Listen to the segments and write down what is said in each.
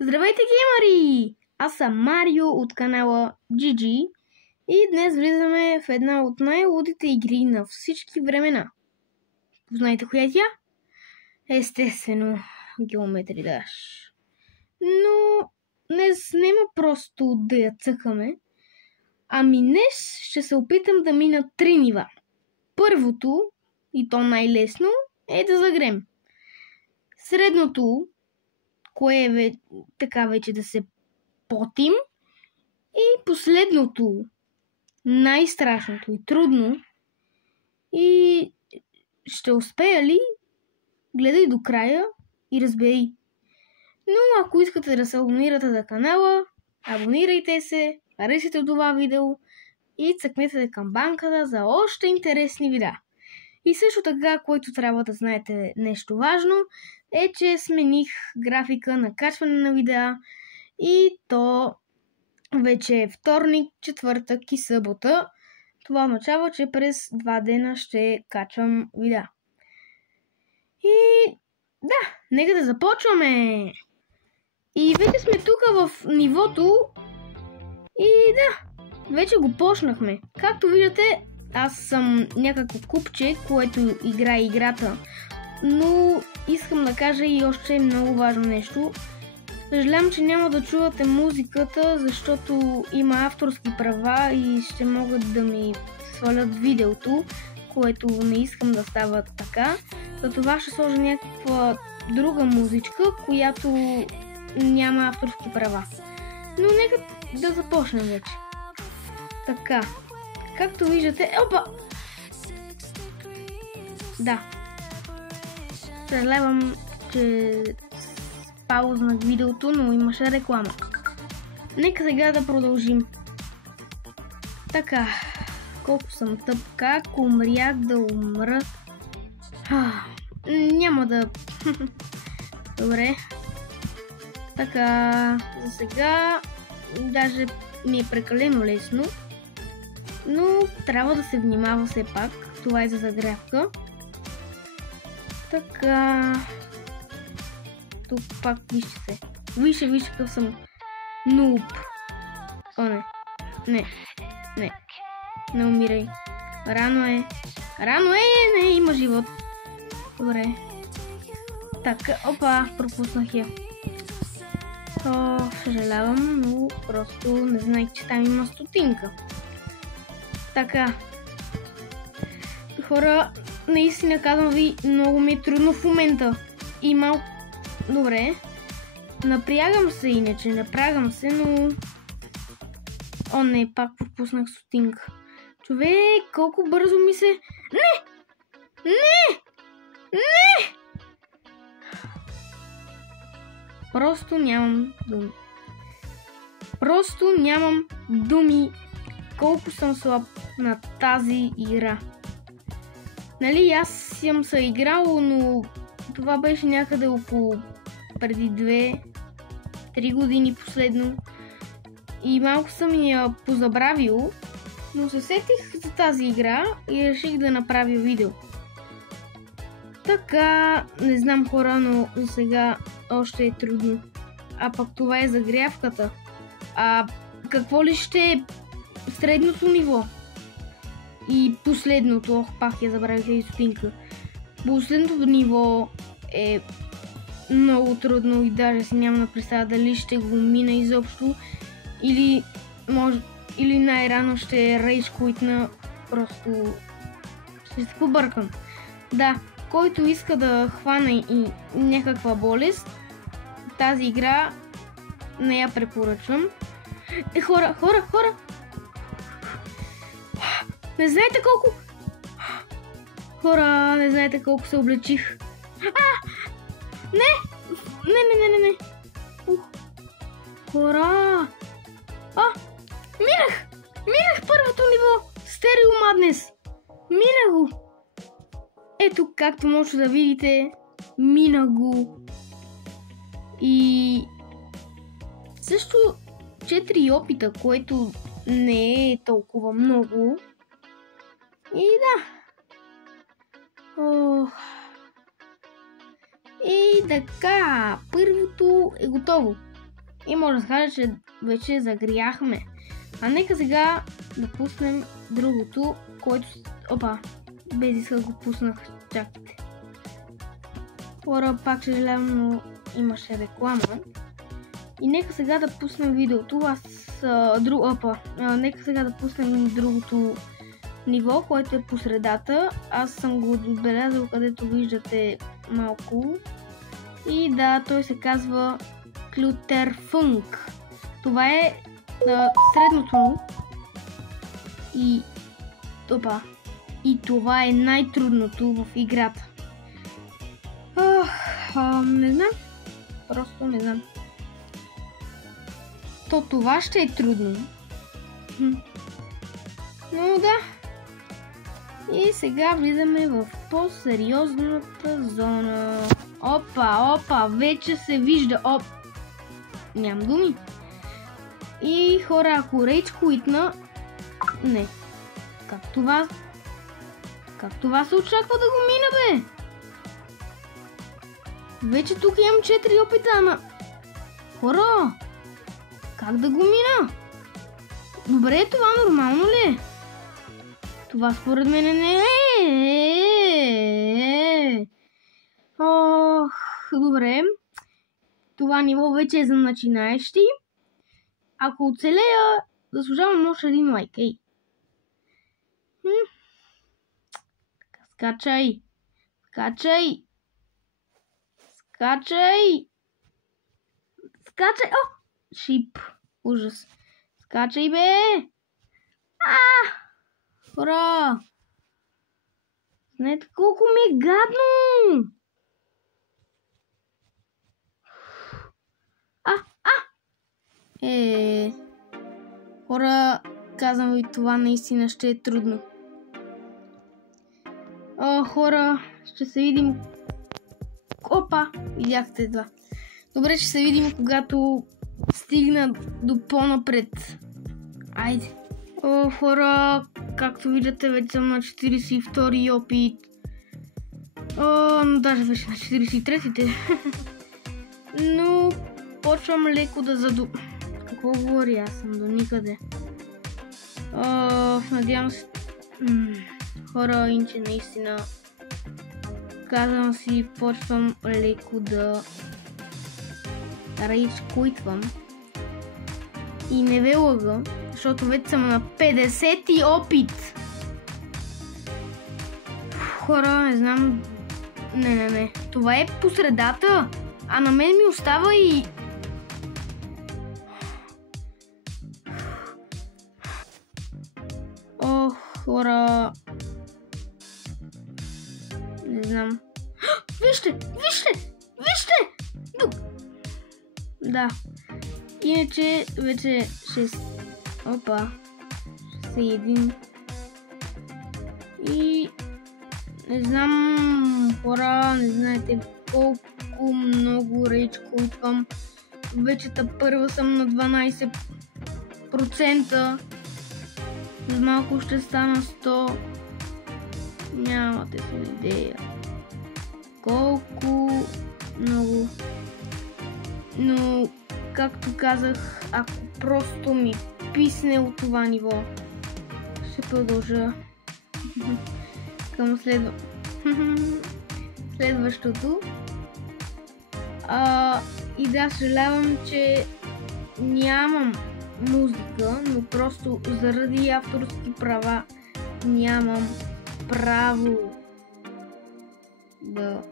Здравейте, геймари! Аз съм Марио от канала GG и днес влизаме в една от най-лудите игри на всички времена. Познайте коя е тя? Естествено, Geometry Dash. Но днес няма просто да я цъкаме, ами днес ще се опитам да мина 3 нива. Първото, и то най-лесно, е да загрем. Средното, кое е така вече да се потим. И последното, най-страшното и трудно. И ще успея ли? Гледай до края и разбери. Но ако искате да се абонирате за канала, абонирайте се, харесайте това видео и цъкнете камбанката за още интересни видеа. И също така, което трябва да знаете нещо важно, е, че смених графика на качване на видеа и то вече е вторник, четвъртък и събота. Това означава, че през 2 дена ще качвам видеа. И да, нека да започваме! И вече сме тук в нивото и да, вече го почнахме. Както виждате, аз съм някакво купче, което играе играта, но искам да кажа и още много важно нещо. Съжалявам, че няма да чувате музиката, защото има авторски права и ще могат да ми свалят видеото, което не искам да става така. Затова ще сложа някаква друга музичка, която няма авторски права. Но нека да започнем вече. Така, както виждате... Опа! Да. Съжалявам, че паузнах видеото, но имаше реклама. Нека сега да продължим. Така, колко съм тъп, как умрях да умра. Няма да... Добре. Така, за сега даже ми е прекалено лесно, но трябва да се внимава все пак. Това е за загрявка. Така... Тук пак вижте се. Виж какъв съм. Нуб. О, не. Не умирай. Рано е. Не, има живот. Добре. Така, опа, пропуснах я. Съжалявам, но просто не знаех, че там има стотинка. Така. Хора, наистина казвам ви, много ми е трудно в момента. И малко... Добре. Напрягам се иначе, но... О, не, пак пропуснах стотинка. Човек, колко бързо ми се... Не! Просто нямам думи. Колко съм слаб на тази игра. Нали, аз съм се играл, но това беше някъде около преди 2-3 години последно. И малко съм я позабравил, но се сетих за тази игра и реших да направя видео. Така, не знам хора, но за сега още е трудно. А пък това е загрявката. А какво ли ще е средното ниво? И последното, пак я забравих и стотинка. Последното ниво е много трудно и даже си нямам представа дали ще го мина изобщо. Или най-рано ще рейдж куитна, просто ще се побъркам. Да, който иска да хване и някаква болест, тази игра не я препоръчвам. Хора! Не знаете колко... Хора, не знаете колко се облечих. Не! Хора! Минах първото ниво! Стерео Madness! Минах го! Ето, както може да видите, минах го. И... също 4 опита, което не е толкова много. И да. И така, първото е готово. И може да се каже, че вече загряхме. А нека сега да пуснем другото, което... Опа, без иска го пуснах. Чакайте. Хора, пак съжалявам, но имаше реклама. И нека сега да пуснем видеото. Нека сега да пуснем другото ниво, което е по средата. Аз съм го отбелязал, където виждате малко. И да, той се казва Clutterfunk. Това е средното. И това е най-трудното в играта. Не знам. Просто не знам. То това ще е трудно. Но да. И сега влизаме в по-сериозната зона. Опа, вече се вижда. Нямам думи. И хора, ако рейдж куитна... Не. Как това се очаква да го мина, бе? Вече тук имам 4 опита, ама... Хора! Как да го мина? Добре, това нормално ли е? Това според мен не е. Добре. Това ниво вече е за начинаещи. Ако оцелея, заслужавам още един лайк. Скачай! Шип! Ужас! Скачай, бе! Хора! Знаете колко ми е гадно! Хора, казвам ви, това наистина ще е трудно. Хора, ще се видим... Опа! Видяхте това. Добре, ще се видим, когато стигна до по-напред. Айде. Хора, както виждате, вече съм на 42-и опит. Но даже вече на 43-те. Но почвам леко да Какво говоря? Аз съм до никъде. Надявам се... Хора, инче наистина... Казвам си, почвам леко да... рейдж куитвам. И не ви лъга, защото вече съм на 50-ти опит. Хора, не знам... Не. Това е по средата, а на мен ми остава и... Хора... Не знам. Вижте! Да. Иначе вече 61. И не знам, хора, не знаете колко много рейдж куитвам. Вече първа съм на 12%. За малко ще стана 100. Нямате си идея. Колко много. Но, както казах, ако просто ми писне от това ниво, ще продължа към следващото. И да, съжалявам, че нямам музика, но просто заради авторски права нямам право да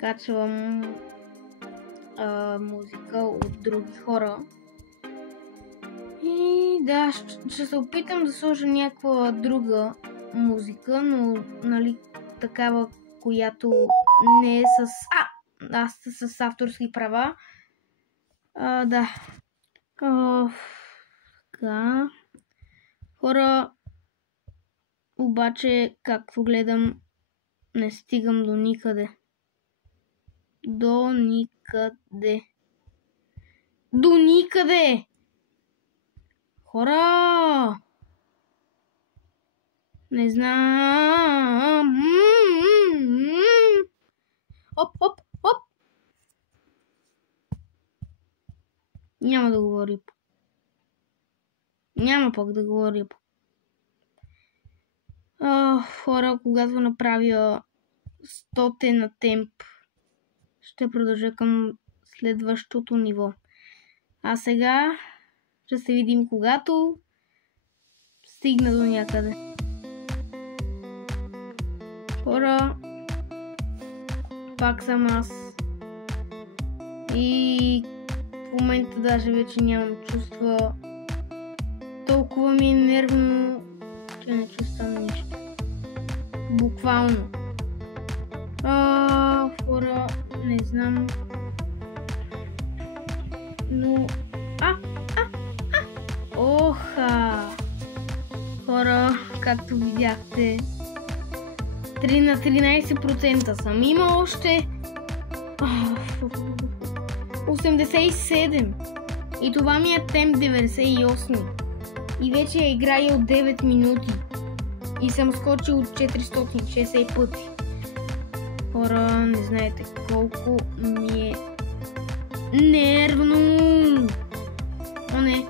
качвам музика от други хора. И да, ще се опитам да сложа някаква друга музика, но нали такава, която не е с авторски права. Да. Така. Хора, обаче, както гледам, не стигам до никъде. До никъде! Хора! Не знам. Оп! Няма да говоря. Няма пък да говоря. Хора, когато направя 100 на темп, ще продължа към следващото ниво. А сега ще се видим, когато стигна до някъде. Хора, пак съм аз. И в момента даже вече нямам чувства. Толкова ми е нервно, че не чувствам нищо. Буквално. Хора, не знам. Но... Оха! Хора, както видяхте, 3 на 13% съм. Има още 87. И това ми е темп 98. И вече я играя от 9 минути. И съм скочил от 460 пъти. Хора, не знаете колко ми е нервно. О, не.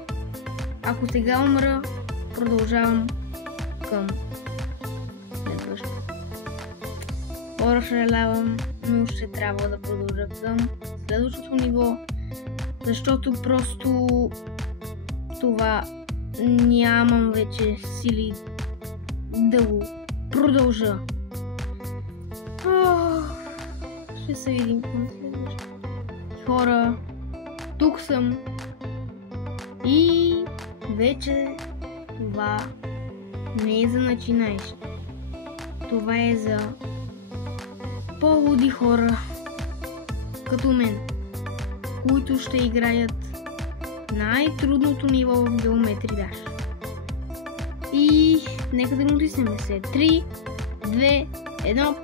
Ако сега умра, продължавам към следващото. Хора, съжалявам, но ще трябва да продължа към следващото ниво, защото просто това нямам вече сили да го продължа. Ще се видим към следващото. Хора, тук съм и вече това не е за начинаещи. Това е за по-луди хора като мен, които ще играят най-трудното ниво в Geometry Dash. И нека да натиснем се. 3, 2, 1.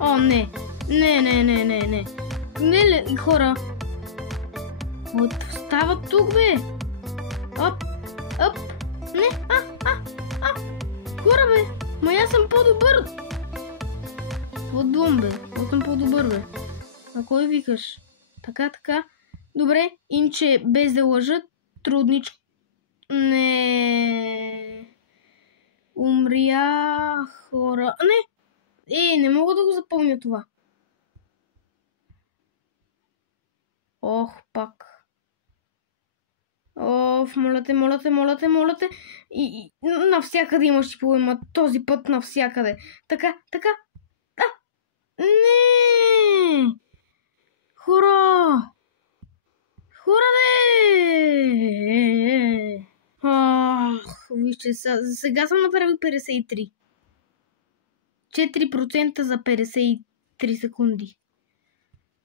О, не. Не, хора. What става тук, бе? Оп. Не, хора, бе. Ма аз съм по-добър. Отдум, бе. Аз съм по-добър, бе. А кой викаш? Така. Добре, инче без да лъжат, трудничко. Не. Умря, хора. Не. Не мога да го запомня това. Ох, пак. Моля те. И навсякъде имаш шипове, ма този път навсякъде. Така. Не! Хора, де! Вижте, сега съм направил 53. 4% за 53 секунди.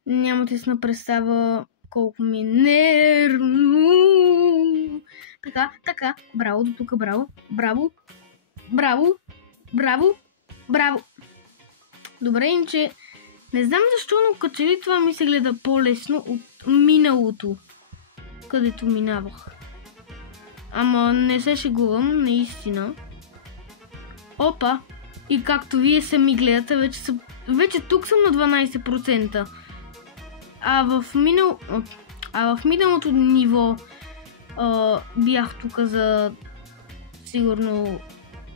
Нямате сна представа колко ми е нервно. Така. Браво, до тук, браво. Добре, инче. Не знам защо, но като че ли това ми се гледа по-лесно от миналото, където минавах. Ама не се шегувам, наистина. Опа! И както вие сами гледате, вече тук съм на 12%. А в миналото ниво бях тук за сигурно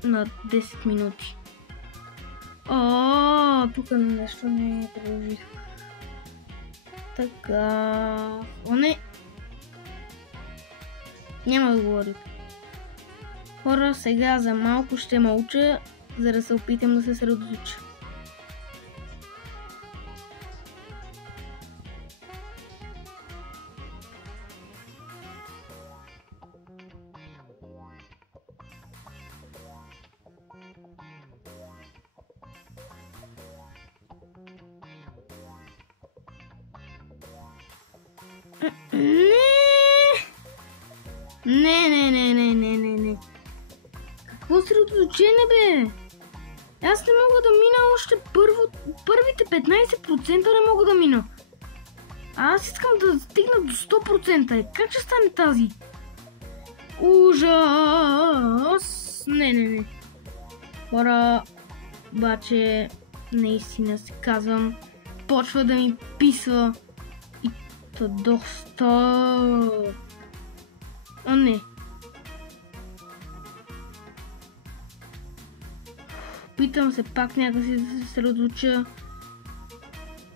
на 10 минути. Тук нещо не продължих. Така... не! Няма да говоря. Хора, сега за малко ще мълча, за да се опитам да се съсредоточа. Не. Какво съсредоточение, бе? Аз не мога да мина още първите 15% не мога да мина. Аз искам да стигна до 100%. Как ще стане тази? Ужас! Не. Хора, обаче, наистина си казвам, почва да ми писва. И Доста. О, не. Питам се пак някакси да се съсредоточа,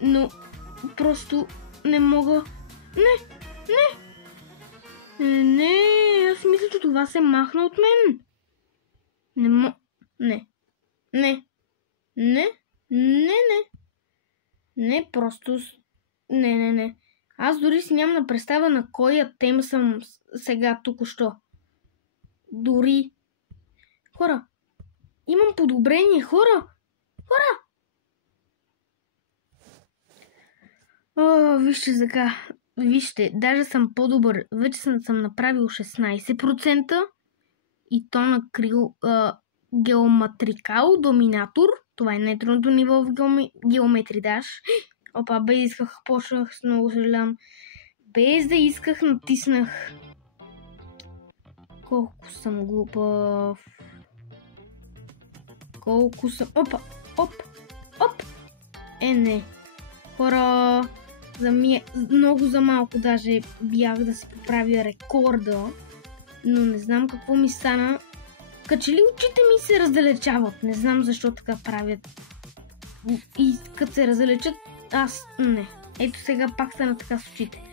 но просто не мога. Не, аз мисля, че това се махна от мен. Не, просто. Не. Аз дори си нямам представа на коя тема съм сега, току-що. Дори. Хора, имам подобрение, хора! О, вижте сега. Вижте, даже съм по-добър. Вече съм направил 16% и то накрил геометрикал доминатор. Това е най-трудното ниво в геометри Dash. Опа, без да исках, почнах, много съжалявам. Без да исках, натиснах. Колко съм глупав. Оп. Не. Хора, много за малко даже бях да се поправя рекорда, но не знам какво ми стана. Като ли очите ми се раздалечават? Не знам защо така правят. И като се раздалечат, аз не. Ето сега пак стана така с очите.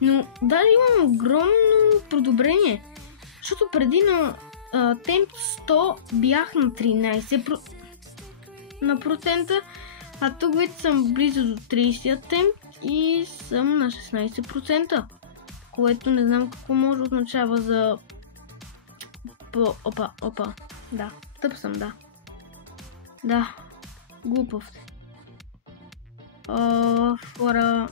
Но даже имам огромно подобрение. Защото преди на темп 100 бях на 13%, а тук вече съм близо до 30 темп и съм на 16%. Което не знам какво може да означава за... Опа. Да, тъп съм, да. Да, глупав се. Хора...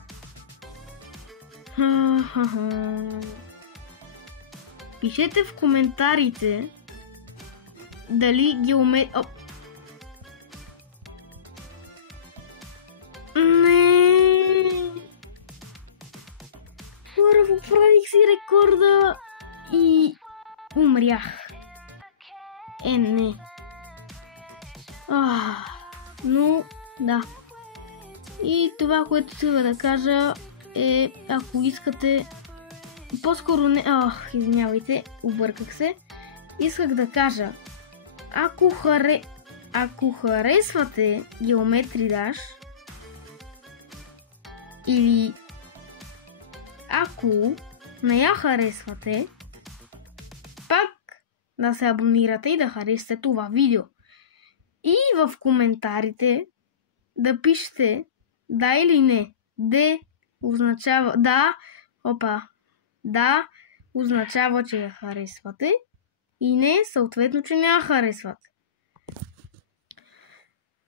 Пишете в коментарите дали Не! Хора, поправих си рекорда и умрях. Не. Но, да. И това, което трябва да кажа е, ако искате... По-скоро не... извинявайте, обърках се. Исках да кажа, ако харесвате Geometry Dash, или ако не я харесвате, пак да се абонирате и да харесате това видео. И в коментарите да пишете да или не. Да означава да. Да означава, че я харесвате. И не, съответно, че не я харесвате.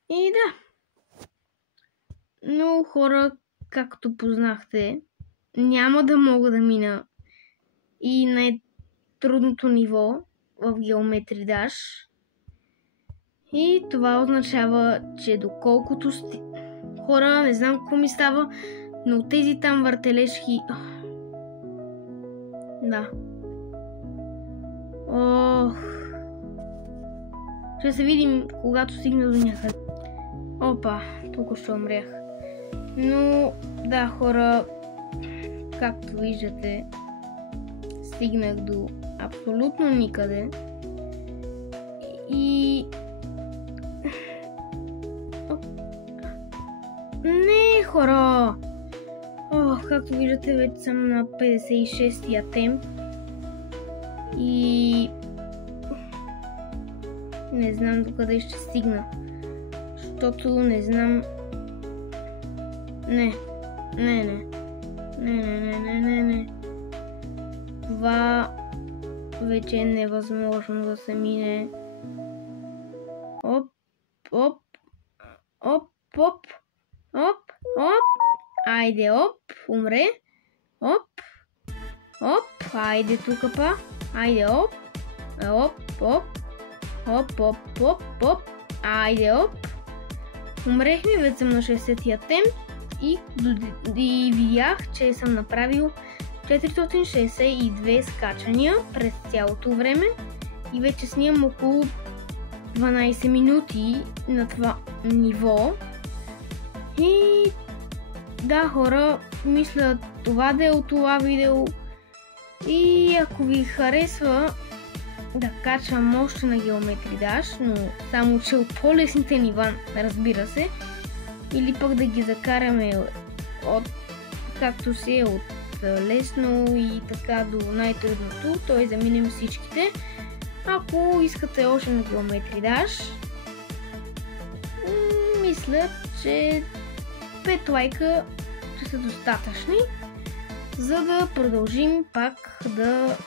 И да. Но хора, както познахте, няма да мога да мина и най-трудното ниво в Geometry Dash. И това означава, че доколкото хора, не знам какво ми става, но тези там въртележки... Да. Ще се видим, когато стигна до някъде. Опа, тук ще умрях. Но, да, хора, както виждате, стигнах до абсолютно никъде. И... Не, хора! Както виждате, вече съм на 56-я темп. И... не знам докъде ще стигна. Защото не знам... Не. Това вече е невъзможно да се мине. Оп. Айде, умре. Айде тук па. Айде, Айде, Умрехме, вече съм на 60-я темп и видях, че съм направил 462 скачания през цялото време и вече снимам около 12 минути на това ниво. И да, хора, мисля това да е от това видео. И ако ви харесва да качвам още на Geometry Dash, но само че от по-лесните нива, разбира се, или пък да ги закараме от както се от лесно и така до най-трудното, т.е. да минем всичките. Ако искате още на Geometry Dash, мисля, че 5 лайка ще са достатъчни, за да продължим пак да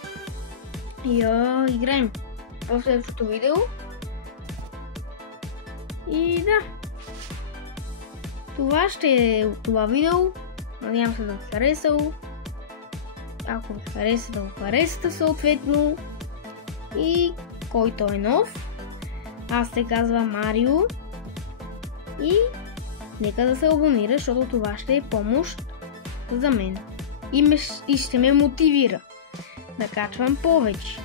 я играем в следващото видео. И да, това ще е от това видео. Надявам се да ви харесал. Ако ви хареса, да го харесате съответно. И който е нов, аз се казвам Марио. И нека да се абонира, защото това ще е помощ за мен. И ще ме мотивира да качвам повече.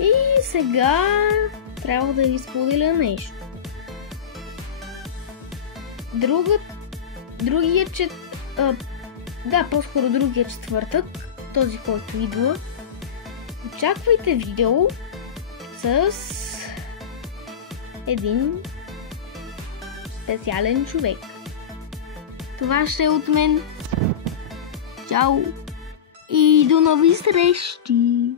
И сега трябва да ви споделя нещо. Другия четвъртък, този, който идва, очаквайте видео с един специален човек. Това ще е от мен. Чао и до нови срещи!